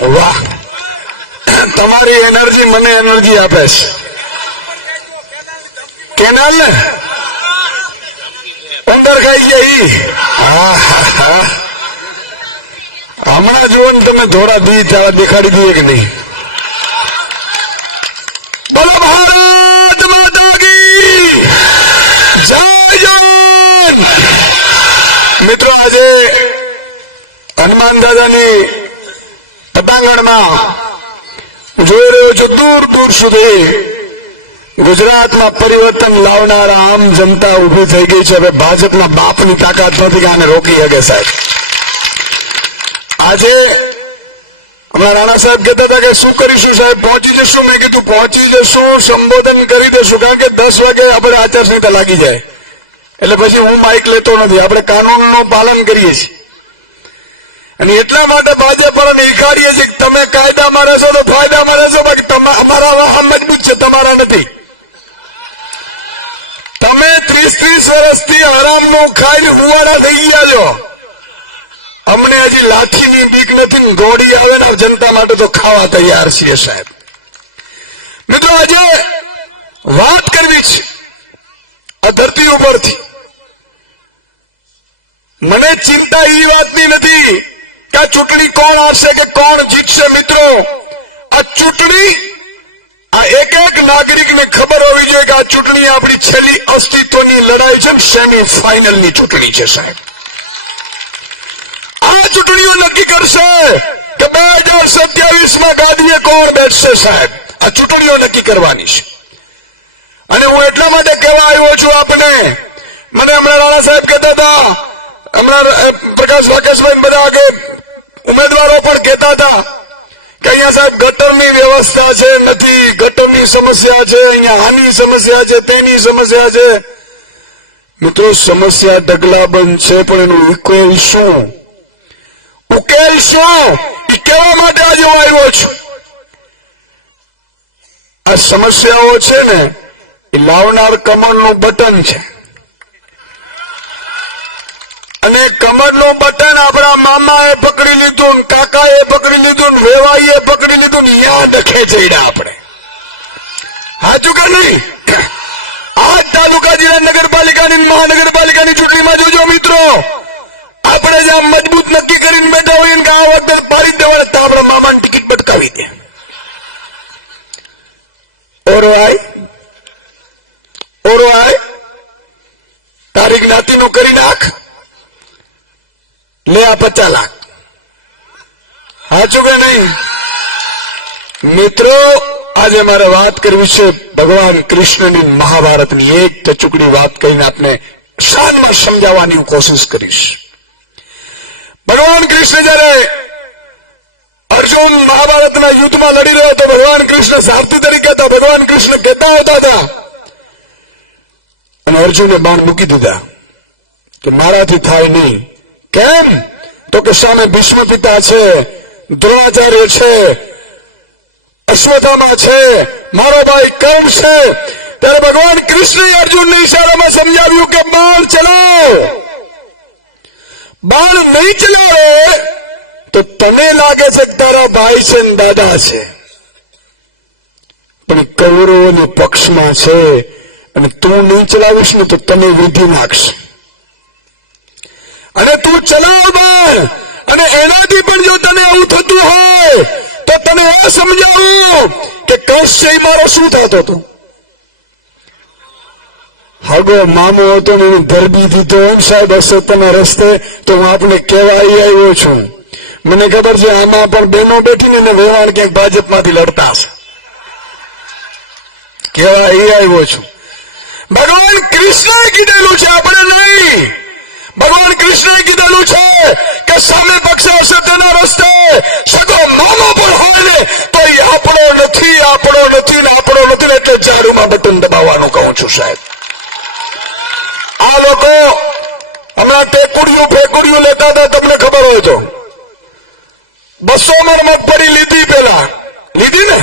વાહ, તમારી એનર્જી મને એનર્જી આપે છે. કેનાલ ને અંદર ખાઈ ગયા હમણાં જુઓ ને તમે ધોરા દી ચાળા દેખાડી દઈએ કે નહીં. બોલો ભારત માતા કી જય જય. મિત્રો, આજે હનુમાન દાદાની પટાંગણમાં જોઈ રહ્યો છું દૂર દૂર સુધી ગુજરાતમાં પરિવર્તન લાવનારા આમ જનતા ઉભી થઈ ગઈ છે. હવે ભાજપના બાપની તાકાત નથી કે આને રોકી શકે. સાહેબ, આજે હમણાં રાણા સાહેબ કહેતા હતા કે શું કરીશું સાહેબ, પહોંચી જશું. મેં કીધું પહોંચી જશું, સંબોધન કરી દઈશું, કારણ કે 10 વાગે આપણે આચારસંહિતા લાગી જાય એટલે પછી હું માઇક લેતો નથી. આપણે કાનૂનનું પાલન કરીએ છીએ અને એટલા માટે ભાજપ પર ઈકાડીએ છીએ કે તમે કાયદામાં રહેશો તો ફાયદામાં રહેશો, બાકી અમારા વાહન મજબૂત છે, તમારા નથી. તમે 30 વર્ષથી આરામનું ખાઈને ઉવાડા થઈ ગયા છો. અમને હજી લાઠીની બીક નથી, ગોળી આવે ને જનતા માટે તો ખાવા તૈયાર છીએ. સાહેબ મિત્રો, આજે વાત કરવી છે આ ધરતી ઉપરથી. મને ચિંતા એ વાતની નથી કે આ ચૂંટણી કોણ આવશે કે કોણ જીતશે. મિત્રો, આ ચૂંટણી આ એક એક નાગરિકને ખબર હોવી જોઈએ કે આ ચૂંટણી આપણી છેલ્લી અસ્તિત્વની લડાઈ છે, સેમી ફાઇનલની ચૂંટણી છે. સાહેબ, આ ચૂંટણીઓ નક્કી કરશે કે 2027માં ગાદીએ કોણ બેઠશે. સાહેબ, આ ચૂંટણીઓ નક્કી કરવાની છે અને હું એટલા માટે કહેવા આવ્યો છું આપને. મને હમણાં રાણા સાહેબ કહેતા હતા, હમણાં પ્રકાશ રાકેશભાઈ બધા આગે ઉમેદવારો પણ કહેતા હતા કે અહીંયા સાહેબ ગટરની વ્યવસ્થા છે, નથી, ગટરની સમસ્યા છે, અહીંયા આની સમસ્યા છે, તેની સમસ્યા છે. મિત્રો, સમસ્યા ઢગલાબંધ છે, પણ એનું ઉકેલ શું? ઉકેલ શું એ કહેવા માટે આજે હું આવ્યો છું. આ સમસ્યાઓ છે ને એ લાવનાર કમળનું બટન છે અને કમળનું બટન આપણા મામાએ પકડી લીધું, કાકાએ પકડી લીધું, વેવાઈએ પકડી લીધું, યાદ રખે ચડ્યા આપણે. સાચું કે નહીં? આ તાલુકા જિલ્લા નગરપાલિકાની મહાનગરપાલિકાની ચૂંટણીમાં જોજો મિત્રો, આપણે જ્યાં મજબૂત નક્કી કરીને બેઠા હોઈએ કે આ વખતે પાડી દેવાને તો આપણા મામાની ટિકિટ પટકાવી દે. ઓરો આય તારી જ્ઞાતિનું કરી નાખ, લે આ 50 લાખ. સાચું કે નહીં? મિત્રો, આજે મારે વાત કરવી છે ભગવાન કૃષ્ણની મહાભારતની એક ટચુકડી વાત કરીને આપને શાનમાં સમજાવવાની કોશિશ કરીશ. ભગવાન કૃષ્ણ જયારે અર્જુન મહાભારતના યુદ્ધમાં લડી રહ્યો હતો, ભગવાન કૃષ્ણ સારથી તરીકે હતા. ભગવાન કૃષ્ણ કહેતા હોતા હતા અને અર્જુને બાણ મૂકી દીધા કે મારાથી થાય નહીં. કેમ? તો કે સામે ભીષ્મ પિતા છે, દ્રોણાચાર્ય છે, અશ્વત્થામા છે, મારો ભાઈ કર્ણ છે. ત્યારે ભગવાન કૃષ્ણે અર્જુનને ઈશારામાં સમજાવ્યું કે બાણ ચલાવો. બાણ નહીં ચલાવે તો તને લાગે છે કે તારા ભાઈ છે ને દાદા છે, પણ કૌરવોના પક્ષમાં છે અને તું નહીં ચલાવીશ ને તો તને વિધિ નાખશે. અને તું ચલાવ બાણ, અને એનાથી પણ જો તને આવું થતું હોય તો તને એ સમજાવું કે કંસ છે મારો શું થતો હતો. હગો મામો હતો ને ધરબી દીધો એમ સાહેબ અસત્યના રસ્તે. તો હું આપને કહેવા આવ્યો છું, મને ખબર છે આમાં પણ બહેનો બેઠી ને વેવાણ ક્યાંક ભાજપમાંથી લડતા હશે. કહેવા આવ્યો છું, ભગવાન કૃષ્ણએ કીધેલું છે, આપણે નહીં. ભગવાન કૃષ્ણએ કીધેલું છે કે સામે પક્ષે અસત્યના રસ્તે સગો મામો પણ હોય ને તો એ આપણો નથી, આપણો નથી ને આપણો નથી. એટલે ચારુમાં બટન દબાવવાનું કહું છું. સાહેબ, આ લોકો હમણાં ફેકુડિયું લેતા હતા, તમને ખબર હોય તો 200 મણ મગફળી લીધી, પેલા લીધી ને,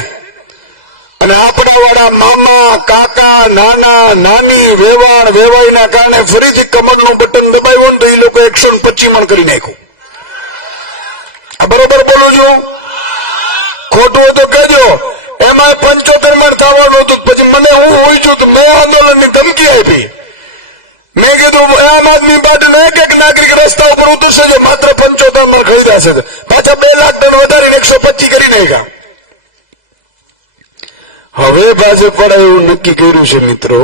અને આપણા વાળા મામા, કાકા, નાના, નાની, વેવાણ, વેવાઈના કારણે ફરીથી કમળનું બટન દબાવ્યું ને તો એ લોકો 125 મણ કરી નાખ્યું. આ બરોબર બોલું છું? ખોટું હોય તો કહેજો. એમાં 75 માં થવાનું હતું. પછી મને હું હોય છું તો મેં આંદોલનની ધમકી આપી. મેં કીધું આમ આદમી પાર્ટીનો એક એક નાગરિક રસ્તા ઉપર ઉતરશે જો માત્ર 75 માં ખરીદા છે. પાછા 2 લાખ ટન વધારીને 125 કરી નાખ્યા. હવે ભાજપ વાળા એવું નક્કી કર્યું છે મિત્રો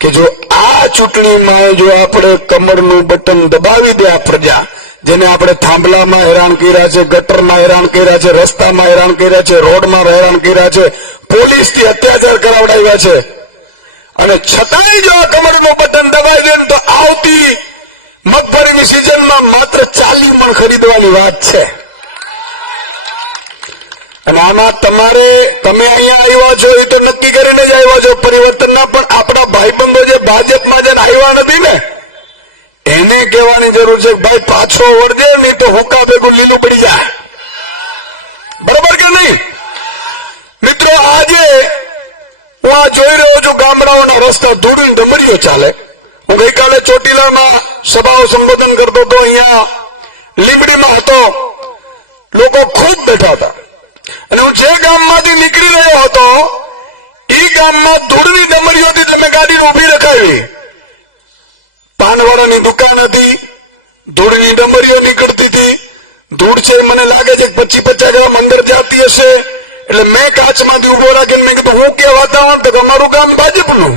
કે જો આ ચૂંટણીમાં જો આપણે કમરનું બટન દબાવી દે આ પ્રજા, જેને આપણે થાંભલામાં હેરાન કર્યા છે, ગટરમાં હેરાન કર્યા છે, રસ્તામાં હેરાન કર્યા છે, રોડમાં હેરાન કર્યા છે, પોલીસથી અત્યાચાર કરાવડાવ્યા છે, અને છતાંય જો આ કમરનું બટન દબાવી દે તો આવતી મગફળીની સિઝનમાં માત્ર 40 મણ ખરીદવાની વાત છે. અને આમાં તમે અહીંયા આવ્યા છો એ તો નક્કી કરીને જ આવ્યા છો પરિવર્તનના, પણ આપણા ભાઈબંધો જે ભાજપમાં જેને આવ્યા નથી ને એને કહેવાની જરૂર છે ભાઈ પાછો વળજે, નહીં તો હુક્કા ભેગું લીલું પડી જાય. બરોબર કે નહીં મિત્રો? આજે હું આ જોઈ રહ્યો છું ગામડાઓના રસ્તા ધૂળીને ડમરીઓ ચાલે. હું ગઈકાલે ચોટીલામાં સભાઓ સંબોધન કરતો હતો, અહીંયા લીંબડીમાં હતો, લોકો ખૂબ બેઠા હતા. અને હું જે ગામમાંથી નીકળી રહ્યો હતો એ ગામમાં ધૂળની ડમરીઓથી તમે ગાડી ઉભી રખાવી. પાનવાળાની દુકાન હતી, ધૂળની ડમરીઓ નીકળતી હતી. ધૂળ છે મને લાગે છે 25-50 ગ્રામ અંદર જતી હશે. એટલે મેં કાચમાંથી ઉભો રાખીને મેં કીધું હું કે વાતાવરણ તો અમારું ગામ ભાજપનું.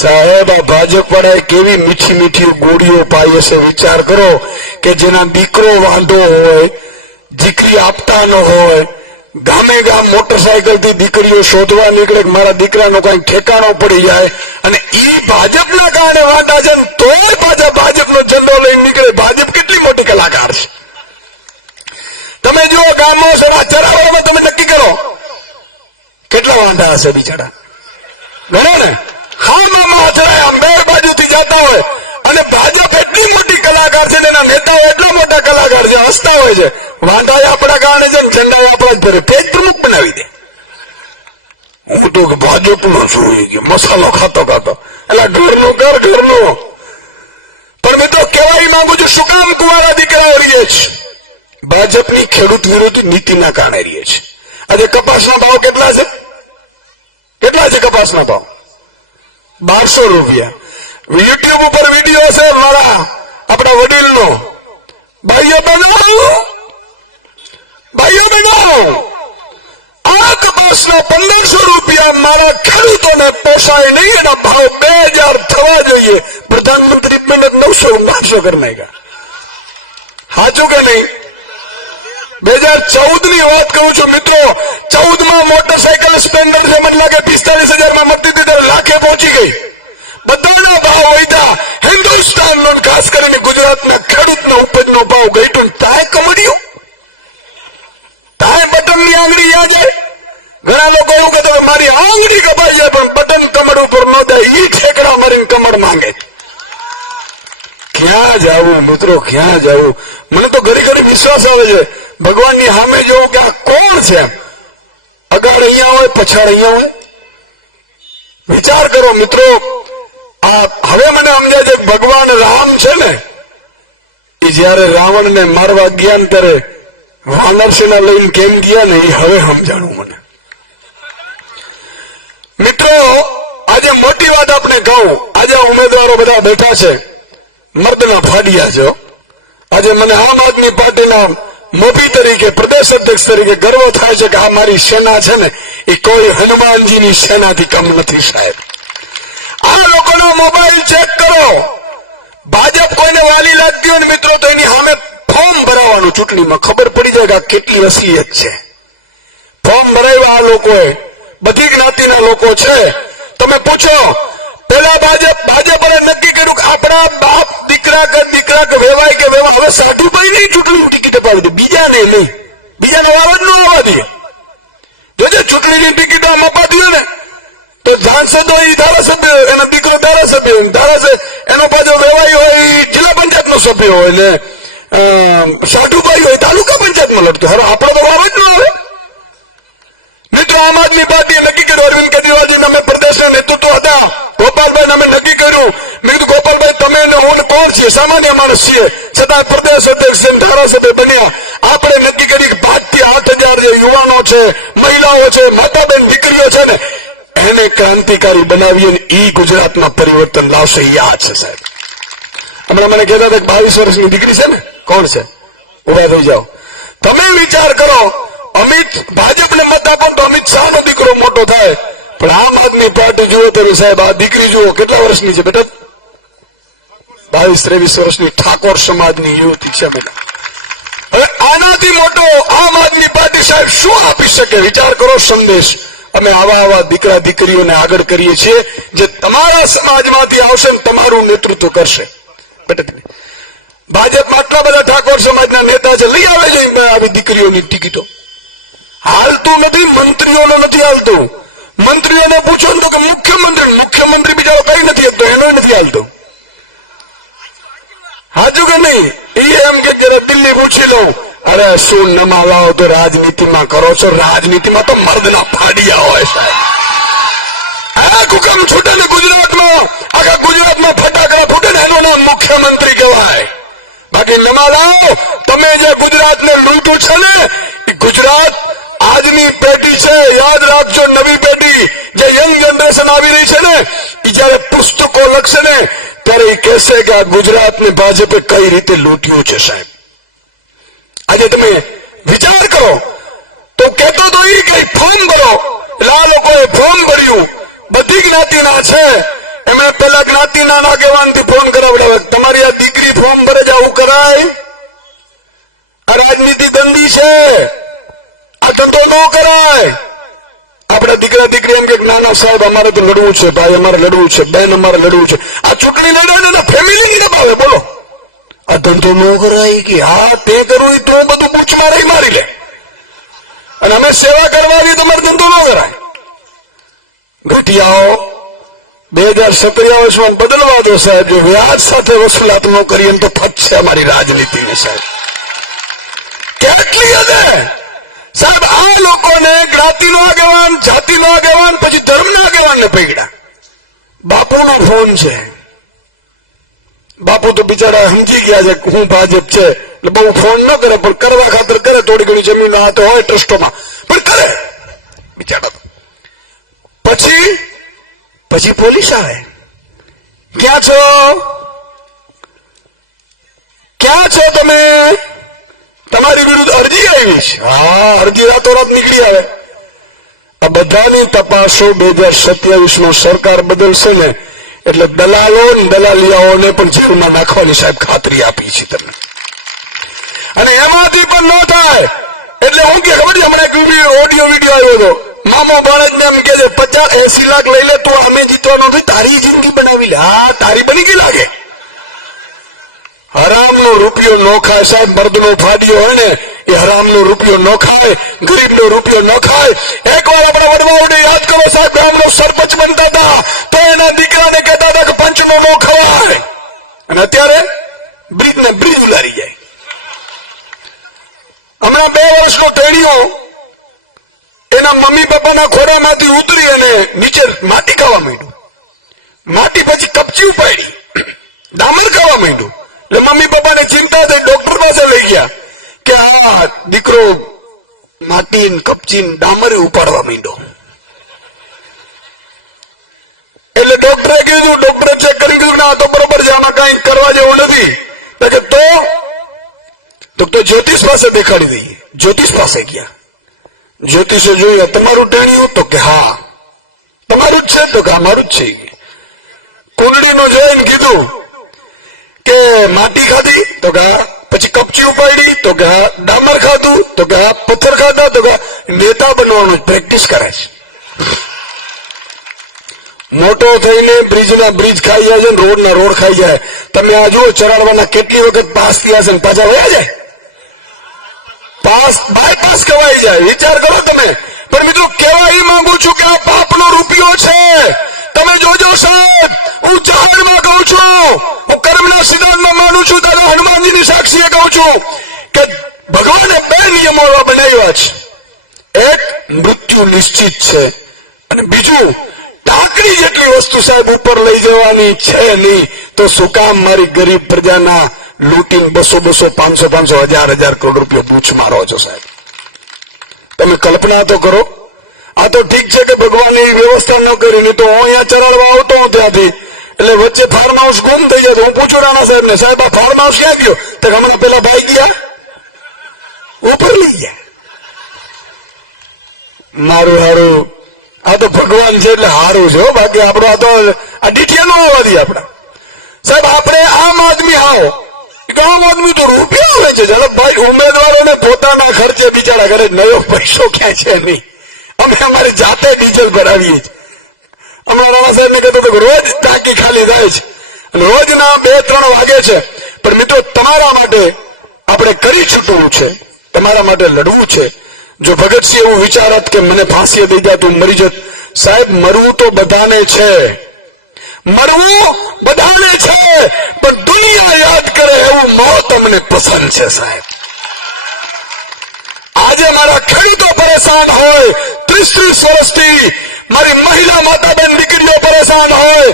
સાહેબ આ ભાજપ વાળાએ કેવી મીઠી મીઠી ગોળીઓ પાઈ હશે. વિચાર કરો કે જેના દીકરો વાંધો હોય, દીકરી આપતા ન હોય, ગામે ગામ મોટરસાયકલ થી દીકરીઓ શોધવા નીકળે કે મારા દીકરાનો કઈ ઠેકાણો પડી જાય, અને ઈ ભાજપના કારણે વાંધા છે, તોય પાછા ભાજપનો ઝંડો લઈને નીકળે. ભાજપ કેટલી મોટી કલાકાર છે. તમે જુઓ ગામો ચરાવવામાં તમે નક્કી કરો કેટલા વાંધા હશે બિચારા. ઘણા ને હા મામા હજરાય અંબેર બાજુથી જતા હોય, અને ભાજપ એટલી મોટી કલાકાર છે, એના નેતાઓ એટલા મોટા કલાકાર છે, હસતા હોય છે. વાંધા આપણા કારણે છે, ઝંડા આપણા જ ભરે, પેજ પ્રમુખ બનાવી દે. હું તો ભાજપનો છું કે મસાલો ખાતો ખાતો, એટલે ઘરનું ઘર ઘરનું. પણ મિત્રો કહેવાય માંગુ છું શું કામ કુંવારા દીકરાઓ રહીએ છે? ભાજપની ખેડૂત વિરોધી નીતિના કારણે રહીએ છે. આજે કપાસના ભાવ કેટલા છે? કેટલા છે કપાસના ભાવ? 1200 રૂપિયા. યુટ્યુબ ઉપર વિડીયો છે મારા આપણા વડીલનો. ભાઈઓ બહેનો આ કપાસના 1500 રૂપિયા મારા ખેડૂતોને પોસાય નહીં. એના ભાવ 2000 થવા જોઈએ. પ્રધાનમંત્રી 900 કરી નાખ્યા. સાચું કે નહીં? 2014 ની વાત કરું છું મિત્રો. 14 માં મોટરસાયકલ સ્પ્લેન્ડર છે મને લાગે 45,000 માં મળતી હતી, ત્યારે લાખે પહોંચી ગઈ. બધાના ભાવ વધ્યા. હિન્દુસ્તાનનો ખાસ કરીને ગુજરાતના ખેડૂતના ઉપજનો ભાવ ઘટ્યો. તાય કમર્યું, તાય બટનની આંગળી યાદ જાય. ઘણા લોકો એવું કહેતા મારી આંગળી કપાઈ જાય પણ બટન કમર ઉપર ન થાય. ઈ ઠેકડા મારીને કમર માંગે. ક્યાં જવું મિત્રો, ક્યાં જવું? મને તો ઘડી ઘડી વિશ્વાસ આવે છે ભગવાનની સામે જોવું કે આ કોણ છે. અગાડ અહીંયા હોય, પછાડ અહીંયા હોય. વિચાર કરો મિત્રો. હવે મને સમજાય છે ભગવાન રામ છે ને એ જયારે રાવણને મારવા ગયા ને ત્યારે વાનરસેના લઈને કેમ ગયા ને એ હવે સમજાણું મને. મિત્રો આજે મોટી વાત આપણે કહું. આજે ઉમેદવારો બધા બેઠા છે, મર્દના ફાડિયા છે. આજે મને આમ આદમી પાર્ટીના મોભી તરીકે, પ્રદેશ અધ્યક્ષ તરીકે ગર્વ થાય છે કે આ મારી સેના છે ને એ કોઈ હનુમાનજીની સેનાથી કમ નથી સાહેબ. આ લોકોનો મોબાઈલ ચેક કરો. ભાજપ કોઈને વાલી લાગતી હોય ને મિત્રો તો એની સામે ફોર્મ ભરાવાનું ચૂંટણીમાં ખબર પડી જાય કે કેટલી અસલિયત છે. ફોર્મ ભરાવ્યા આ લોકોએ, બધી જ્ઞાતિના લોકો છે. તમે પૂછો પેલા ભાજપ નક્કી કર્યું કે આપણા બાપ દીકરા કે વેવાય કે વેવા. હવે સાધુભાઈ નહીં ચૂંટણી ટિકિટ અપાવી દે, બીજાને નહીં. બીજાને વાવ જ ન આવવા દે. જોજે ચૂંટણીની ટિકિટ આમ અપાતી હોય ને તો સાંસદ હોય ધારાસભ્ય, એનો દીકરો ધારાસભ્ય, એનો પાછો વેવાય હોય જિલ્લા પંચાયત નો સભ્ય હોય, ને સાધુભાઈ હોય તાલુકા પંચાયતમાં લડતો. હવે આપણો તો વાવ જ ન આવે. મિત્રો આમ આદમી પાર્ટીએ નક્કી કર્યું, અરવિંદ કેજરીવાલજી અમે પ્રદેશના નેતૃત્વ હતા, ગોપાલભાઈ અમે નક્કી કર્યું. મેં કીધું ગોપાલભાઈ તમે હું કોણ છીએ? સામાન્ય માણસ છીએ, છતાં પ્રદેશ અધ્યક્ષ ધારાસભ્ય બન્યા. આપણે નક્કી કરી 5 થી 8,000 જે યુવાનો છે, મહિલાઓ છે, માતા બેન દીકરીઓ છે ને, એને ક્રાંતિકારી બનાવીએ ને ઈ ગુજરાતમાં પરિવર્તન લાવશે. યાદ છે સાહેબ. હમણાં મને કહેતા હતા કે 22 વર્ષની દીકરી છે ને, કોણ છે? ઉભા થઈ જાઓ. તમે વિચાર કરો, અમિત ભાજપને મત આપો તો અમિત શાહનો દીકરો મોટો થાય, પણ આમ આદમી પાર્ટી જુઓ તમે સાહેબ, આ દીકરી જુઓ કેટલા વર્ષની છે બેટા? 22-23 વર્ષની ઠાકોર સમાજની યુવતી છે બેટા. હવે આનાથી મોટો આમ આદમી પાર્ટી સાહેબ શું આપી શકે? વિચાર કરો સંદેશ. અમે આવા દીકરા દીકરીઓને આગળ કરીએ છીએ જે તમારા સમાજમાંથી આવશે ને તમારું નેતૃત્વ કરશે. બેટા ભાજપમાં આટલા બધા ઠાકોર સમાજના નેતા છે, લઈ આવે છે આવી દીકરીઓની ટિકિટો. હાલતું નથી, મંત્રીઓનો નથી હાલતું. મંત્રીઓને પૂછો ને તો કે મુખ્યમંત્રી બિચારો કઈ નથી આપતો, એનો નથી હાલતો. હાજુ કે નહીં? એ એમ કે દિલ્હી પૂછી લઉં, અરે શું નમા લાવો તો રાજનીતિમાં કરો છો? રાજનીતિમાં તો મર્દના પાડિયા હોય સાહેબ. આ હુકમ છૂટે ને ગુજરાતમાં, આખા ગુજરાતમાં ફટાકડા ફૂટે ને એનું નામ મુખ્યમંત્રી કહેવાય. બાકી નમા લાવો, તમે જે ગુજરાતને લૂંટ્યું છે ને, એ ગુજરાત આજની પેઢી છે, યાદ રાખજો. નવી પેઢી જે યંગ જનરેશન આવી રહી છે ને, એ જયારે પુસ્તકો લખશે ને ત્યારે એ કહેશે કે આ ગુજરાતને ભાજપે કઈ રીતે લૂંટ્યું છે સાહેબ. આજે તમે વિચાર કરો તો કહેતો તો એ કઈ ફોર્મ ભરો, એટલે આ લોકોએ ફોર્મ ભર્યું, બધી જ્ઞાતિના છે, એમણે પેલા જ્ઞાતિના આગેવાનથી ફોન કરાવડાવે, તમારી આ દીકરી ફોર્મ ભરે જ આવું કરાય? આ રાજનીતિ ગંદી છે, આ ધંધો ન કરાય. આપડા દીકરા દીકરી એમ કે નાના સાહેબ અમારે તો લડવું છે, ભાઈ અમારે લડવું છે, બેન અમારે લડવું છે. આ ચૂંટણી લડ્યા ફેમિલી ને ભાવે, બોલો આ ધંધો ન કરાય કે હા તે કરવું તો બધું પૂછમાં રહી મારી લે, અને અમે સેવા કરવા આવીએ તમારે ધંધો ન કરાય. ઘટિયાઓ 2027 બદલવા દો સાહેબ. જો વ્યાજ સાથે વસૂલાત ન કરીએ તો ફટશે અમારી રાજનીતિ સાહેબ. કેટલી હદે સાહેબ આ લોકોને જ્ઞાતિનો આગેવાન, જાતિનો આગેવાન, પછી ધર્મના આગેવાનને પકડ્યા. બાપુનો ફોન છે, બાપુ તો બિચારા સમજી ગયા છે હું ભાજપ છે એટલે બહુ ફોન ન કરે, પણ કરવા ખાતર કરે. થોડી ઘણી જમીન હાથ હોય ટ્રસ્ટોમાં પણ કરે બિચારા. પછી પોલીસ આવે, ક્યાં છો, ક્યાં છો તમે? તમારી વિરુદ્ધ અરજી આવી છે. હા, અરજી રાતોરાત નીકળી આવે. આ બધાની તપાસો 2027 સરકાર બદલશે ને એટલે દલાલો દલાલિયાઓને પણ જેલમાં નાખવાની સાહેબ ખાતરી આપી છે તમને. અને એમાંથી પણ ન થાય એટલે હું કે ખબર હમણાં એક ઓડિયો વિડીયો આવ્યો હતો, મામો બાળકને એમ કે 50-80 લાખ લઈ લે તો અમે જીતવાનો નથી, તારી જિંદગી બનાવી લે. હા, તારી બની ગઈ લાગે. હરામનો રૂપિયો ન ખાય સાહેબ. મર્દનો ફાડ્યો હોય ને એ હરામનો રૂપિયો ન ખાય, ગરીબનો રૂપિયો ન ખાય. એકવાર આપણા વડવાઓને યાદ કરો સાહેબ, ગામનો સરપંચ બનતા હતા તો એના દીકરાને કહેતા હતા કે પંચનો ન ખવાય, અને અત્યારે બ્રિજ ઉલારી જાય. હમણાં 2 વર્ષનો ટેણીઓ એના મમ્મી પપ્પાના ખોરામાંથી ઉતરી અને નીચે માટી ખાવા માંડ્યું. માટી પછી કપચી ઉપાડી, ડામર ખાવા માંડ્યું. એટલે મમ્મી પપ્પાને ચિંતા થઈ, ડોક્ટર પાસે લઈ ગયા કે આ દીકરો માટી કપચી ડામરે ઉપાડવા માંડ્યો. એટલે ડોક્ટરે કીધું, ડોક્ટરે ચેક કરી દીધું ના તો બરોબર છે, આમાં કઈ કરવા જેવું નથી. તો જ્યોતિષ પાસે દેખાડી દઈએ. જ્યોતિષ પાસે ગયા, જ્યોતિષે જોયું તમારું ટેણ્યું તો કે હા તમારું જ છે, તો કે અમારું જ છે. કુંડળીનો જોઈને કીધું કે માટી ખાધી તો કે પછી કપચી ઉપાડી તો કે ડામર ખાધું તો કે પથ્થર ખાધા તો કે નેતા બનવાનું પ્રેક્ટિસ કરે છે. મોટો થઈને બ્રિજ ખાઈ જાય છે, રોડના રોડ ખાઈ જાય. તમે આ જુઓ ચરાડવાના કેટલી વખત પાસ થયા છે, પાછા વયા જાય, બાયપાસ કવાઈ જાય. વિચાર કરો તમે. પણ મિત્રો કેવા એ માંગુ છું કે આ પાપનો રૂપિયો છે. તમે જોજો સાહેબ, હું ચાહડમાં કહું છું, હું કર્મના સિદ્ધાંતમાં માનું છું, દાદા હનુમાનજીની સાક્ષીએ કહું છું કે ભગવાને 2 નિયમો બનાવ્યા છે. એક, મૃત્યુ નિશ્ચિત છે, અને બીજું ઢાંકણી જેટલી વસ્તુ સાહેબ ઉપર લઈ જવાની છે નહીં. તો શું કામ મારી ગરીબ પ્રજાના લૂંટીને 200 500 1000 કરોડ રૂપિયા પૂછ મારો છો સાહેબ. તમે કલ્પના તો કરો. આ તો ઠીક છે કે ભગવાને એ વ્યવસ્થા ન કરી, નહીં તો હું અહીંયા ચરણવા આવતો હું ત્યાંથી, એટલે વચ્ચે ફાર્મ હાઉસ ગુમ થઈ જાય. હું પૂછું રાણા સાહેબ ને, સાહેબ આ ફાર્મ હાઉસ ક્યાં ગયો? તો હમણાં પેલા ભાઈ ગયા ઉપર લઈ ગયા. મારું હારું, આ તો ભગવાન છે એટલે હારું છે. બાકી આપણો આ તો આ ડીટીયા નો આવવા દે આપડા સાહેબ. આપણે આમ આદમી આવો, આમ આદમી તો રૂપિયા આવે છે ઝડપભાઈ. ઉમેદવારોને પોતાના ખર્ચે બિચારા ઘરે નવો પૈસો ક્યાં છે નહીં. અમે અમારી જાતે ડીઝલ ભરાવીએ છીએ. અમારા સાહેબ ને કીધું કે રોજ ટાંકી ખાલી થાય છે, રોજના 2-3 વાગે છે. પણ મિત્રો તમારા માટે આપણે કરી છૂટવું છે, તમારા માટે લડવું છે. જો ભગતસિંહ એવું વિચારત કે મને ફાંસી દઈ જાય તું મરી જત, સાહેબ મરવું તો બધાને છે, મરવું બધાને છે, પણ દુનિયા યાદ કરે એવું મોત અમને પસંદ છે સાહેબ. આજે મારા ખેડૂતો પરેશાન હોય, 30 વર્ષથી મારી મહિલા માતા બેન દીકરીઓ પરેશાન હોય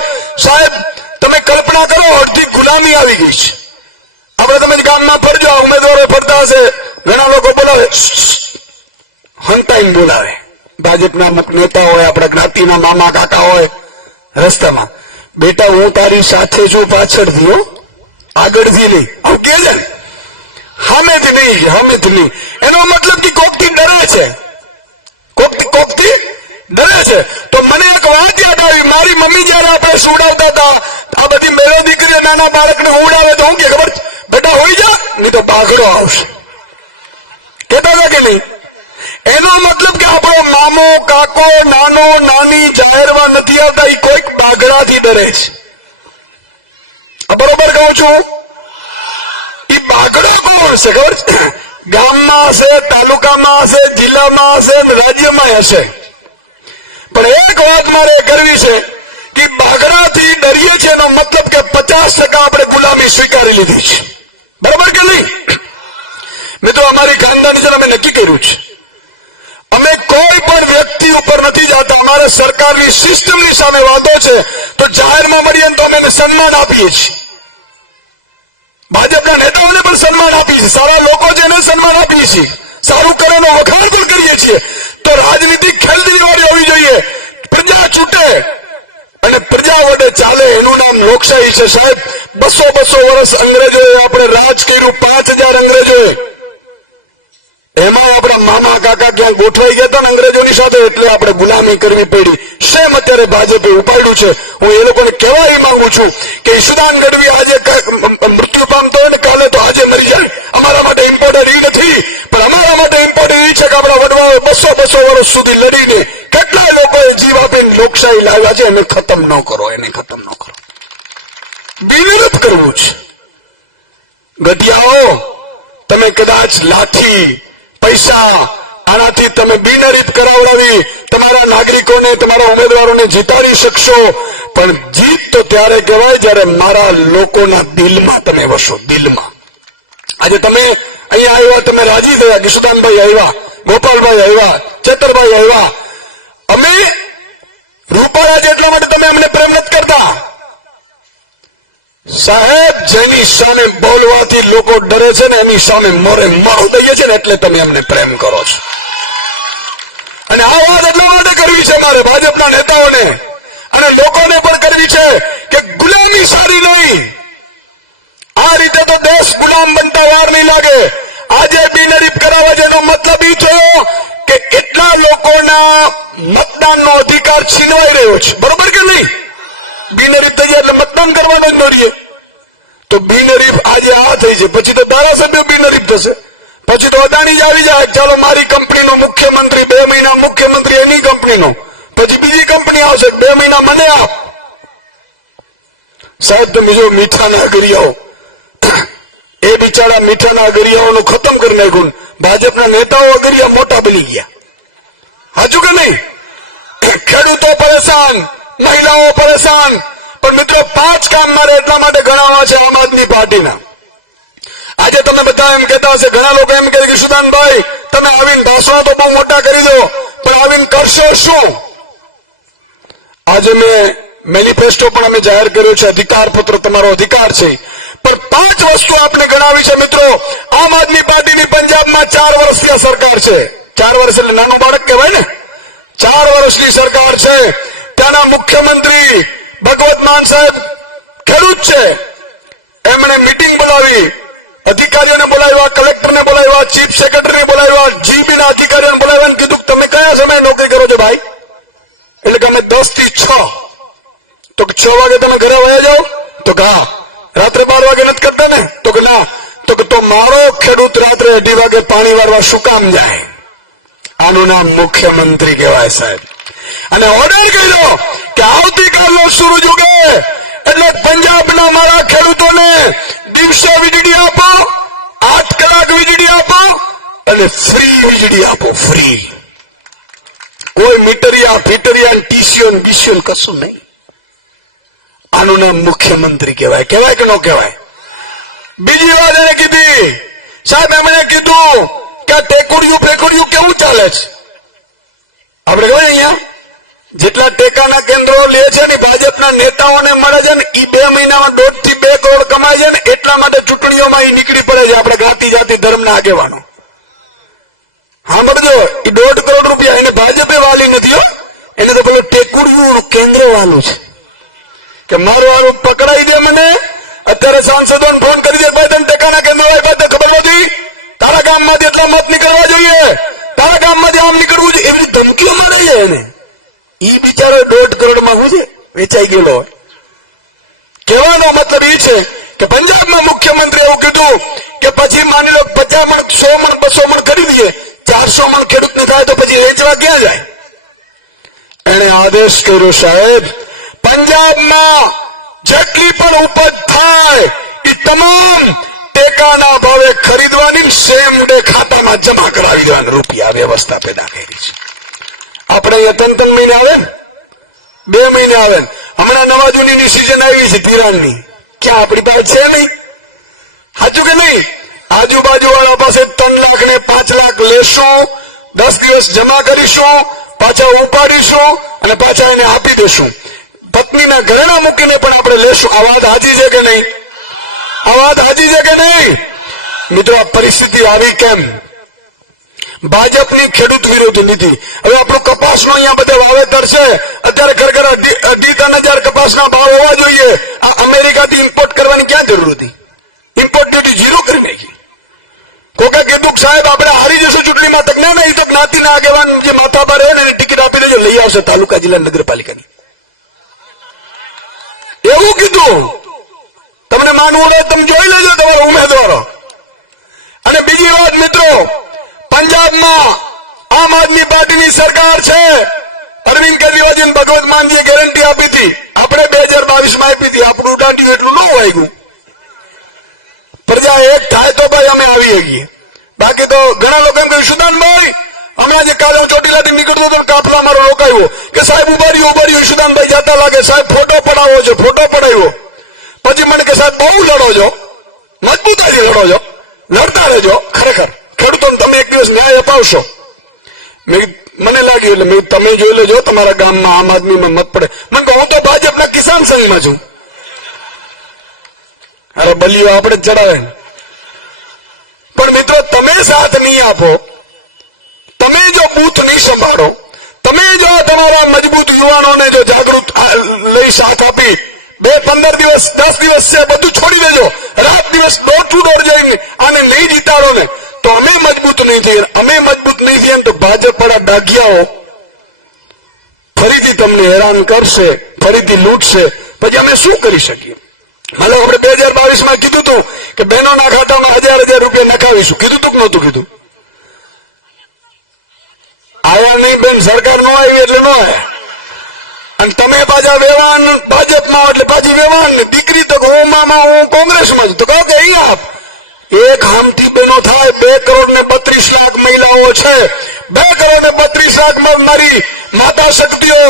સાહેબ. તમે કલ્પના કરો, અડધી ગુલામી આવી ગઈ છે. આપણે તમે ગામમાં ફરજો, ઉમેદવારો ફરતા હશે, ઘણા લોકો બોલાવે, હંતાઈને બોલાવે. ભાજપના અમુક નેતા હોય, આપણા જ્ઞાતિના મામા કાકા હોય, રસ્તામાં બેટા હું તારી સાથે છું, પાછળથી હો, આગળથી નહીં. આવું કે છે ને, હામેથી નહીં, હામેથી નહીં. એનો મતલબ કે કોકથી ડરે છે, કોકથી ડરે છે. તો મને એક વાત યાદ આવી. મારી મમ્મી જયારે આપણે સુવડાવતા હતા, આ બધી મેળો દીકરી નાના બાળકને ઉડાવે તો હું કે ખબર, બેટા હોઈ જા નહીં તો પાઘડો આવશે, કેતા હતા કે નહીં? એનો મતલબ કે આપણો મામો કાકો નાનો નાની જાહેરમાં નથી આવતા, એ કોઈક પાઘડાથી ડરે છે. બરોબર કહું છું? એ પાઘડા કોણ હશે ખબર? ગામમાં હશે, તાલુકામાં હશે, જિલ્લામાં હશે, રાજ્યમાં હશે. પણ એક વાત મારે કરવી છે કે બાગડાથી ડરીએ છીએ એનો મતલબ કે 50% આપણે ગુલામી સ્વીકારી લીધી છે. બરાબર કે નહીં? મિત્રો અમારી ખાનદાની અમે નક્કી કર્યું છે, અમે કોઈ પણ વ્યક્તિ ઉપર નથી જતા. અમારે સરકારની સિસ્ટમની સામે વાતો છે તો જાહેરમાં મળીએ તો અમે સન્માન આપીએ છીએ. ભાજપના નેતાઓને પણ સન્માન આપીએ છીએ, સારા લોકો છે એને સન્માન આપીએ છીએ, સારું કરેનો વખાણ પણ કરીએ છીએ. તો રાજનીતિક ખેલદિલવાળી હોવી જોઈએ. પ્રજા છૂટે અને પ્રજા વડે ચાલે, એનું નામ લોકશાહી છે સાહેબ. 200 વર્ષ અંગ્રેજોએ આપણે રાજ કર્યું, 5000 અંગ્રેજોએ. એમાં આપણા મામા કાકા ક્યાં ગોઠવાઈ ગયા હતા અંગ્રેજોની સાથે, એટલે આપણે ગુલામી કરવી પડી. શેમ અત્યારે ભાજપે ઉપાડ્યું છે. હું એ લોકોને કહેવા એ માંગુ છું કે ઈશુદાન ગઢવી આજે મૃત્યુ પામતો હોય ને કાલે તો આજે મરી જાય. અમારા માટે ઇમ્પોર્ટન્ટ એ નથી, પણ અમારા માટે ઇમ્પોર્ટન્ટ એ છે કે આપણા વડવાઓ 200 વર્ષ સુધી લડીને કેટલા લોકોએ જીવ આપીને લોકશાહી લાવ્યા છે. એને ખતમ ન કરો, એને ખતમ ન કરો, બિનરત કરવું છે. ગઢિયાઓ તમે કદાચ લાઠી પૈસા આનાથી તમે બિનરીત કરાવડાવી તમારા નાગરિકોને, તમારા ઉમેદવારોને જીતાડી શકશો, પણ જીત તો ત્યારે કહેવાય જયારે મારા લોકોના દિલમાં તમે વસો, દિલમાં. આજે તમે અહીંયા આવ્યા, તમે રાજી થયા, કિશુદાનભાઈ આવ્યા, ગોપાલભાઈ આવ્યા, ચેતરભાઈ આવ્યા. અમે રૂપાળા છે એટલા માટે તમે અમને પ્રેમ નથી કરતા સાહેબ. જેની સામે બોલવાથી લોકો ડરે છે ને એની સામે મોરે મારું દઈએ છે ને એટલે તમે અમને પ્રેમ કરો છો. અને આ વાત એટલા માટે કરવી છે મારે ભાજપના નેતાઓને અને લોકોને પણ કરવી છે કે ગુલામી સારી નહીં. આ રીતે તો દેશ ગુલામ બનતા વાર નહીં લાગે. આજે બિનહરીફ કરાવવા છે એનો મતલબ એ થયો કે કેટલા લોકોના મતદાનનો અધિકાર છીનવાઈ રહ્યો છે. બરોબર કે નહીં? બિનહરીફ થઈ જાય એટલે મતદાન કરવાનો જ ન રહીએ. તો બિનહરીફ આજે આ થઈ છે, પછી તો ધારાસભ્ય બિનહરીફ થશે, પછી તો અદાણી જ આવી જાય, ચાલો મારી કંપનીનો મુખ્યમંત્રી 2 મહિના મુખ્યમંત્રી એની કંપનીનો, પછી બીજી કંપની આવશે 2 મહિના મને આપ. સાહેબ તમે જો મીઠાના અગરિયાઓ, એ બિચારા મીઠાના અગરિયાઓનું ખતમ કરી નાખ્યું. ભાજપના નેતાઓ અગરિયા મોટા બની ગયા. હાચું કે નહીં? ખેડૂતો પરેશાન, મહિલાઓ પરેશાન. પણ મિત્રો 5 કામ મારે એટલા માટે ગણાવવા છે આમ આદમી પાર્ટીના. આજે તમે બધા એમ કહેતા હશે, ઘણા લોકો એમ કહે કે સુદાનભાઈ તમે આવીને ભાષણો તો બહુ મોટા કરી દો, પણ આવીને કરશો શું? આજે મેં મેનિફેસ્ટો પણ અમે જાહેર કર્યો છે, અધિકાર પત્ર તમારો અધિકાર છે, પણ 5 વસ્તુ આપણે ગણાવી છે મિત્રો. આમ આદમી પાર્ટીની પંજાબમાં 4 વર્ષની સરકાર છે. 4 વર્ષ એટલે નાનું બાળક કહેવાય ને. 4 વર્ષની સરકાર છે. ત્યાંના મુખ્યમંત્રી ભગવત માન સાહેબ ખેડૂત છે. એમણે મીટિંગ બોલાવી, અધિકારીઓને બોલાવ્યા, કલેક્ટરને બોલાવ્યા, ચીફ સેક્રેટરીને બોલાવ્યા, જીબીના અધિકારીઓને બોલાવ્યા, કીધું તમે કયા સમયે નોકરી કરો છો ભાઈ? એટલે કે અમે 10 થી 6. તો 6 વાગે તમે ઘરે વયા જાઓ? તો હા. રાત્રે 12 વાગે નથી કરતા ને? તો કે ના. તો મારો ખેડૂત રાત્રે 2:30 વાગે પાણી વાળવા શું કામ જાય? આનું નામ મુખ્યમંત્રી કહેવાય સાહેબ. અને ઓર્ડર કર્યો કે આવતીકાલનો સૂરજ ઉગે એટલે પંજાબના મારા ખેડૂતોને દિવસે વીજળી આપો, 8 કલાક વીજળી આપો અને ફ્રી વીજળી આપો. ફ્રી. કોઈ મીટરિયા ફીટરિયા ટીસીઓન બીસીઓન કશું નહીં. આનું નામ મુખ્યમંત્રી કહેવાય. કહેવાય કે ન કહેવાય? બીજી વાત એને કીધી સાહેબ, એમણે કીધું કે ટેકુડિયું ફેકુડિયું કેવું ચાલે છે? આપણે કહેવાય અહીંયા જેટલા ટેકાના કેન્દ્રો લે છે ને ભાજપના નેતાઓને મળે છે ને, એ 2 મહિનામાં 1.5 થી 2 કરોડ કમાય છે ને, એટલા માટે ચૂંટણીઓમાં એ નીકળી પડે છે આપણે જ્ઞાતિ જાતિ ધર્મના આગેવાનો. સાંભળજો, એ 1.5 કરોડ રૂપિયા એને ભાજપે વાલી નથી હો, એને તો પેલું ટેકુડિયું કેન્દ્ર વાલું છે કે મારો આરોપ પકડાઈ દે મને. અત્યારે સાંસદોને ફોન કરી દે, ભાઈ તને ટેકાના કેન્દ્ર આપ્યા તો ખબર નથી? તારા ગામમાંથી એટલા મત નીકળવા જોઈએ, તારા ગામમાંથી આમ નીકળવું જોઈએ, એવી ધમકીઓ મારે છે એને. ઈ બિચારો 1.5 કરોડમાં હું છે વેચાઈ ગયેલો. કહેવાનો મતલબ એ છે કે પંજાબમાં મુખ્યમંત્રી એવું કીધું કે પછી માની લો 50 મણ 100 મણ 200 મણ કરી દઈએ, 400 મણ ખેડૂતને થાય તો પછી વેચવા ક્યાં જાય? એને આદેશ કર્યો સાહેબ, પંજાબમાં જેટલી પણ ઉપજ થાય એ તમામ ટેકાના ભાવે ખરીદવાની સેમ ડે ખાતામાં જમા કરાવી દેવાની રૂપિયા વ્યવસ્થા પેદા કરી છે. આપણે અહીંયા 3 મહિને આવે, 2 મહિને આવે. હમણાં નવા જૂનીની સિઝન આવી છે ધિરાણની, ક્યાં આપણી પાસે છે નહીં? સાચું કે નહીં? આજુબાજુ વાળા પાસે 3 લાખ ને 5 લાખ લેશું, 10 દિવસ જમા કરીશું, પાછા ઉપાડીશું અને પાછા એને આપી દેશું. પત્નીના ઘરેણા મૂકીને પણ આપણે લેશું. આ વાત હાજી છે કે નહીં? આ વાત હાજી છે કે નહીં? મિત્રો, આ પરિસ્થિતિ આવી કેમ? ભાજપની ખેડૂત વિરોધ નીતિ. હવે આપણું કપાસનો અહીંયા બધા વાવેતર છે, અત્યારે ખરેખર 2,000 કપાસના ભાવ હોવા જોઈએ. આ અમેરિકાથી ઇમ્પોર્ટ કરવાની ક્યાં જરૂર હતી? ઇમ્પોર્ટ ડ્યુટી 0 કરી નાખી. કોકે કીધું સાહેબ આપણે હારી જશું ચૂંટણીમાં, તક ના એ તો જ્ઞાતિના આગેવાન જે માથા પર રહે ને એને ટિકિટ આપી દેજો, લઈ આવશે તાલુકા જિલ્લા નગરપાલિકાની. એવું કીધું. તમને માનવું હોય તમે જોઈ લેજો તમારા ઉમેદવારો. અને બીજી વાત મિત્રો, પંજાબમાં આમ આદમી પાર્ટીની સરકાર છે. અરવિંદ કેજરીવાલજી ભગવત માનજીએ ગેરંટી આપી હતી, આપણે 2022માં આપી હતી. આપણું દાંડિયું એટલું ન વાગ્યું. પ્રજા એક થાય તો ભાઈ અમે આવી ગઈએ. બાકી તો ઘણા લોકો એમ કહ્યું સુદાનભાઈ હમણાં જે કાલે હું ચોટીલાથી નીકળતો હતો કાફલા મારો રોકાયો કે સાહેબ ઉભા રહ્યું સુદાનભાઈ જાતા લાગે, સાહેબ ફોટો પડાવો છો. ફોટો પડાવ્યો પછી મને કે સાહેબ બહુ લડો છો, મજબૂતાથી લડો છો, લડતા રહેજો. ખરેખર ખેડૂતોને તમે એક દિવસ ન્યાય અપાવશો. મને લાગ્યું એટલે મેં તમે જોઈ લેજો તમારા ગામમાં આમ આદમીમાં મત પડે. મને કહું હું તો ભાજપના કિસાન સંઘમાં છું. અરે બલીઓ આપણે ચડાવે. પણ મિત્રો તમે સાથ નહીં આપો, તમે જો બૂથ નહીં સંભાળો, તમે જો તમારા મજબૂત યુવાનોને જો જાગૃત લઈ સાથ આપી 2-15 દિવસ 10 દિવસ છે બધું છોડી દેજો, રાત દિવસ ડોર ટુ ડોર જઈને આને નહીં જીતાડો ને તો અમે મજબૂત નહીં થઈએ. અમે મજબૂત નહીં થઈએ તો ભાજપ વાળા ડાઘિયાઓ ફરીથી તમને હેરાન કરશે, ફરીથી લૂંટશે. પછી અમે શું કરી શકીએ? હાલો આપણે 2022માં કીધું હતું કે બહેનોના ખાતામાં 1000 રૂપિયા નખાવીશું. કીધું તું કે નહોતું કીધું? આયા નહીં બેન, સરકાર નો આવી એટલે નો આવે. અને તમે પાછા વેવાન ભાજપમાં એટલે પાછી વેવાન ને દીકરી તો ઓમામાં હું કોંગ્રેસમાં છું. તો કહો કે અહીં આપ એક હામથી બેનો થાય. 2 કરોડ ને 32 લાખ મહિલાઓ છે. 2 કરોડ ને 32 લાખ મારી માતા શક્તિઓ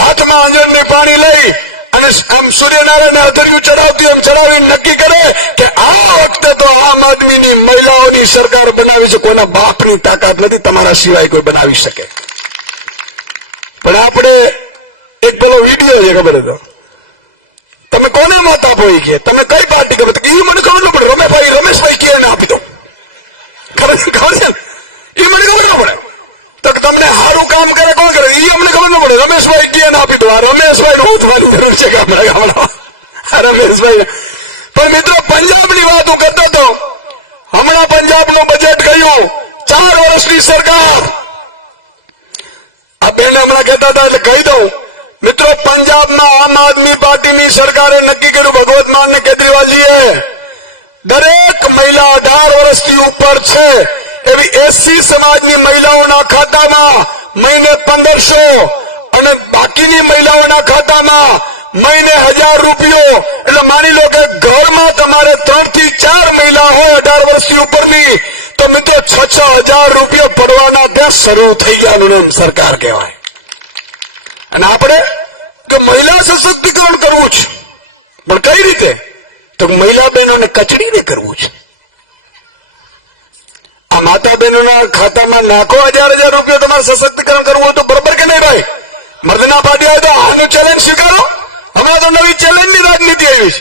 હાથમાં અંજળને પાણી લઈ અને આમ સૂર્યનારાયણ અધર્યું ચડાવતી એમ ચડાવી નક્કી કરે કે આ વખતે તો આમ આદમીની મહિલાઓની સરકાર બનાવી છે. કોઈના બાપની તાકાત નથી, તમારા સિવાય કોઈ બનાવી શકે. પણ આપણે એક પેલો વિડીયો છે ખબર હતો, તમે કોને મત આપો કે તમે કઈ પાર્ટી ખબર એ મને ખબર ન પડે. રમેશભાઈ કે એને આપી દો. ખબર છે એ મને ખબર ન પડે. તો તમને સારું કામ કરે કોણ કરે એ અમને ખબર ન પડે. રમેશભાઈ કે એને આપી દો. આ રમેશભાઈ બહુ તમારી તરફ છે ગામડા રમેશભાઈ. પણ મિત્રો પંજાબની વાત હું કરતો હતો. હમણાં પંજાબનું બજેટ કહ્યું 4 વર્ષની સરકાર. આ બેન હમણાં કહેતા હતા એટલે કહી દઉં મિત્રો, પંજાબમાં આમ આદમી પાર્ટીની સરકારે નક્કી કર્યું, ભગવત માન ને કેજરીવાલજીએ, દરેક મહિલા 18 વર્ષથી ઉપર છે એવી એસસી સમાજની મહિલાઓના ખાતામાં મહિને 1500 અને બાકીની મહિલાઓના ખાતામાં મહિને 1000 રૂપિયો. એટલે માની લો કે ઘરમાં તમારે 3 થી 4 મહિલા હોય 18 વર્ષથી ઉપરની તો મિત્રો 6,000 રૂપિયા પડવાના ત્યાં શરૂ થઈ ગયા. સરકાર કહેવાય. અને આપણે કે મહિલા સશક્તિકરણ કરવું છે, પણ કઈ રીતે? તો મહિલા બહેનોને કચડીને કરવું છે. આ માતા બહેનોના ખાતામાં નાખો 1000 રૂપિયા. તમારે સશક્તિકરણ કરવું હોય તો બરોબર કે નહીં ભાઈ? મર્દના પાર્ટી હોય તો આનું ચેલેન્જ સ્વીકારો. હમણાં તો નવી ચેલેન્જની રાજનીતિ આવી છે.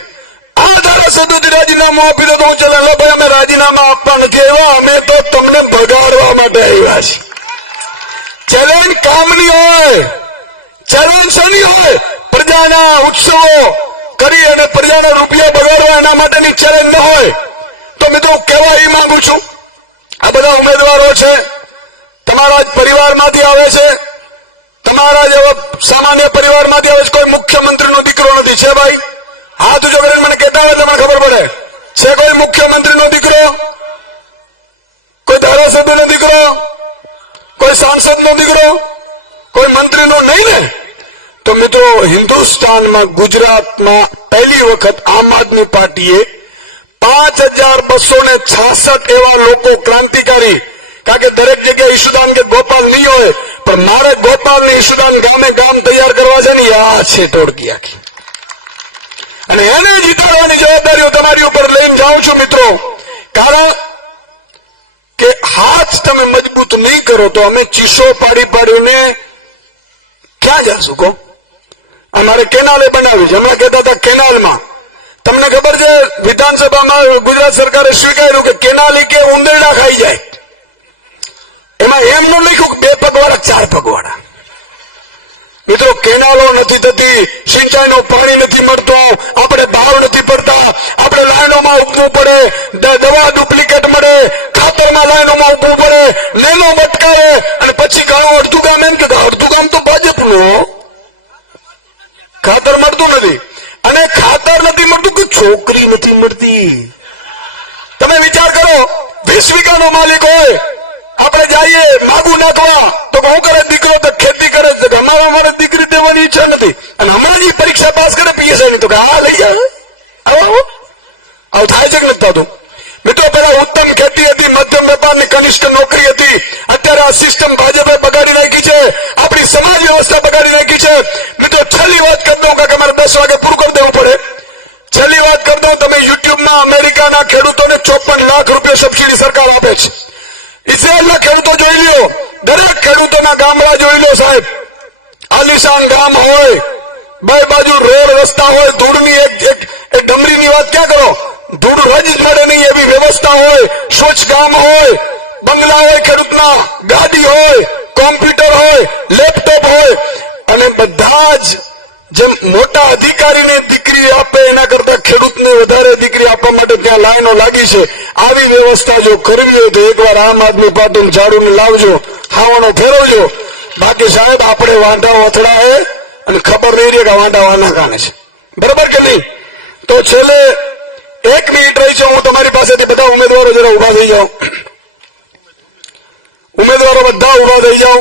આ ધારાસભ્યોથી રાજીનામું આપી દો તો હું ચલે લો ભાઈ અમે રાજીનામા આપવા નથી આવ્યા, અમે તો તમને ભગાડવા માટે આવ્યા છીએ. ચેલેન્જ કામની હોય, ચેલેન્જ શની હોય? પ્રજાના ઉત્સવો કરી અને પ્રજાના રૂપિયા બગાડવા એના માટેની ચેલેન્જ ન હોય. તો મિત્રો કહેવા એ માંગુ છું, આ બધા ઉમેદવારો છે તમારા જ પરિવારમાંથી આવે છે, તમારા જેવા સામાન્ય પરિવારમાંથી આવે છે. કોઈ મુખ્યમંત્રીનો દીકરો નથી. છે ભાઈ? હાથ ઊંચો કરીને મને કહેતા હોય તમને ખબર પડે. છે કોઈ મુખ્યમંત્રીનો દીકરો, કોઈ ધારાસભ્યનો દીકરો, કોઈ સાંસદનો દીકરો, કોઈ મંત્રીનો નહીં ને? તો મિત્રો હિન્દુસ્તાનમાં ગુજરાતમાં પહેલી વખત આમ આદમી પાર્ટીએ 5266 એવા લોકો ક્રાંતિકારી, કારણ કે દરેક જગ્યાએ ઈશુદાન કે ગોપાલ નહીં હોય, પણ મારે ગોપાલ ને ઈશુદાન ગામે ગામ તૈયાર કરવા છે ને આ છે ટોળકી આખી. અને એને જીતાડવાની જવાબદારીઓ તમારી ઉપર લઈને જાઉં છું મિત્રો. કારણ કે હાથ તમે મજબૂત નહીં કરો તો અમે ચીસો પાડી પાડીને ક્યાં જશું કહો? અમારે કેનાલે બનાવી છે. અમે કહેતા હતા કેનાલમાં, તમને ખબર છે વિધાનસભામાં ગુજરાત સરકારે સ્વીકાર્યું કે કેનાલ કે ઉંદરડા ખાઈ જાય. એમાં એમ ન લખ્યું 2 પગવાળા 4 પગવાળા. મિત્રો કેનાલો નથી થતી, સિંચાઈનું પાણી નથી મળતું, આપણે ભાવ નથી પડતા, આપણે લાઈનોમાં ઉભવું પડે, દવા ડુપ્લિકેટ મળે, ખાતરમાં લાઈનોમાં ઉભવું પડે, નેનો બટકારે અને પછી ઘણું અડધું ગામ એમ કે અડધું ગામ તો ભાજપનું ખાતર મળતું નથી. અને ખાતર નથી મળતું કે છોકરી નથી મળતી. તમે વિચાર કરો, 20 વીઘાનો માલિક હોય, આપણે જઈએ માગું નાખવા તો શું કરે દીકરો? તો ખેતી કરે છે. અમારે દીકરી દેવાની ઈચ્છા નથી. અને હમણાં જ પરીક્ષા પાસ કરે પીએસઆઈ ની તો કે આ લઈ જાય. આવું થાય છે કે નથી થતું? મિત્રો પેલા ઉત્તમ ખેતી હતી, મધ્યમ વેપારની કનિષ્ઠ નોકરી હતી. અત્યારે આ સિસ્ટમ ભાજપે બગાડી નાખી છે, આપણી સમાજ વ્યવસ્થા બગાડી નાખી છે. મિત્રો છેલ્લી વાત કરતો હું, કે મારે 10 વાગે પૂરું કરી દેવું પડે. છેલ્લી વાત કરતો હું, તમે યુટ્યુબમાં અમેરિકાના ખેડૂતોને 54 લાખ રૂપિયા સબસિડી સરકાર આપે છે. ઇઝરાયલના ખેડૂતો જોઈ લ્યો, દરેક ખેડૂતોના ગામડા જોઈ લો સાહેબ. આલિશાન ગામ હોય, બે બાજુ રોડ રસ્તા હોય, ધૂળની એક ડમરીની વાત ક્યાં કરો, ધૂળ રોજ જ મળે નહીં એવી વ્યવસ્થા હોય, સ્વચ્છ ગામ હોય, બંગલા હોય ખેડૂતના, ગાડી હોય, કોમ્પ્યુટર હોય, લેપટોપ હોય. અને બધા જ જેમ મોટા અધિકારીને દીકરી આપે એના કરતા ખેડૂતને વધારે દીકરી આપવા માટે ત્યાં લાઈનો લાગી છે. આવી વ્યવસ્થા જો કરવી હોય તો એકવાર આમ આદમી પાર્ટીને ઝાડુને લાવજો, ખાવાનો ફેરવજો. બાકી સાહેબ આપણે વાંઢા વથડાએ અને ખબર નહીં રહે કે વાંઢા વાના કાને છે. બરાબર કે નહીં? તો છેલ્લે 1 મિનિટ રહી છે. હું તમારી પાસેથી બધા ઉમેદવારો જરા ઉભા થઈ જાઓ. ઉમેદવારો બધા ઉભા થઈ જાઓ.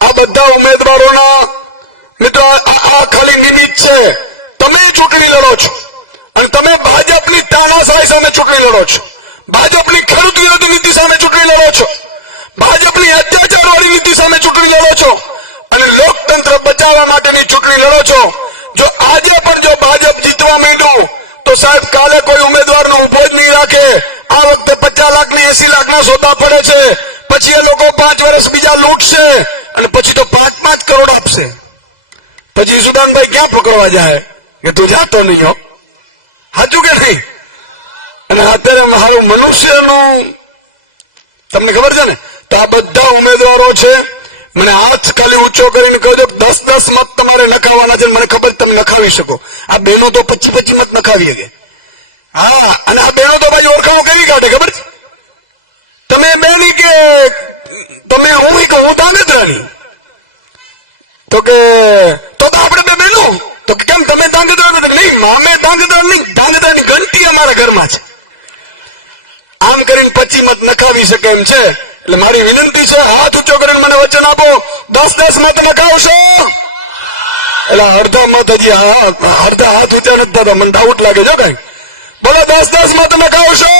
આ બધા ઉમેદવારોના મિત્રો આ ખાલી નિમિત્ત છે. તમે ચૂંટણી લડો છો અને તમે ભાજપની તાનાશાહી સામે ચૂંટણી લડો છો, ભાજપની ખેડૂત વિરોધી નીતિ સામે ચૂંટણી લડો છો, ભાજપની અત્યાચારવાળી નીતિ સામે ચૂંટણી લડો છો અને લોકતંત્ર બચાવવા માટેની ચૂંટણી લડો છો. જો આજે પણ જો ભાજપ જીતવા માંડ્યું તો સાહેબ કાલે કોઈ ઉમેદવારનો ઉભો જ નહીં રાખે. આ વખતે 50 લાખની 80 લાખના સોદા પડે છે. પછી એ લોકો 5 વર્ષ બીજા લૂંટશે અને પછી તો 5-5 કરોડ આપશે. પછી સુદાનભાઈ ક્યાં પકડવા જાય કે તું જાતો નહીં હો? સાચું કે નહીં? અને અત્યારે મારું મનુષ્યનું તમને ખબર છે ને, તો આ બધા ઉમેદવારો છે. મને હાથ ખાલી ઊંચો કરીને કહી દો 10-10 મત તમારે નખાવાના છે. મને ખબર તમે નખાવી શકો. આ બહેનો તો 25-25 મત નખાવી શકે. હા, અને આ બહેનો તો ભાઈ ઓળખાણો કેવી કાઢે ખબર છે? તમે બેની કે તમે હું ધાંગધ્રાની, તો કે તો આપણે બે બહેનો, તો કેમ તમે ધાંગધ્રા નહીં? મામે ધાંગધ્રા નહીં, ધાંગધ્રાની ઘંટી અમારા ઘરમાં છે. આમ કરીને 25 મત નખાવી શકે એમ છે. એટલે મારી વિનંતી છે, હાથ ઊંચો કરીને મને વચન આપો 10-10 મત નખાવશો. એટલે અડધા મત હજી અડધા હાથ ઊંચા નથી થતા, મને ડાઉટ લાગે છે કઈ. બોલો 10-10 મત નખાવશો.